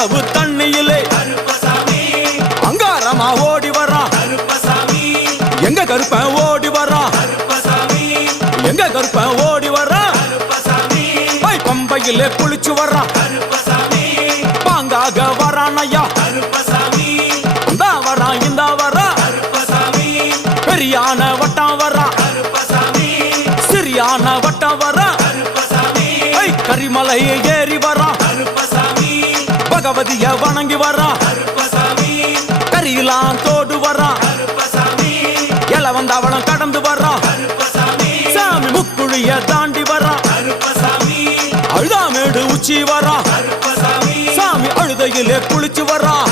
அவ்வளவு தண்ணியிலே அங்காரமா ஓடி வரான் எங்க கருப்பன் ஓடி வரான் எங்க கருப்பன் ஓடி வரான் பம்பையிலே குளிச்சு வரான் பாங்காக வரான் ஐயா இந்தா வரான் இந்த வரான் பெரியான வட்டம் வரான் சிறியான வட்டம் வரான் கரிமலையை ஏறி வரான் பகவதிய வணங்கி வரான் கரியெல்லாம் தோடு வரான் எல வந்தவளம் கடந்து வரான் சாமி முக்குழிய தாண்டி வரான் அழுதாமேடு உச்சி வரான் சாமி அழுதையிலே குளிச்சு வரான்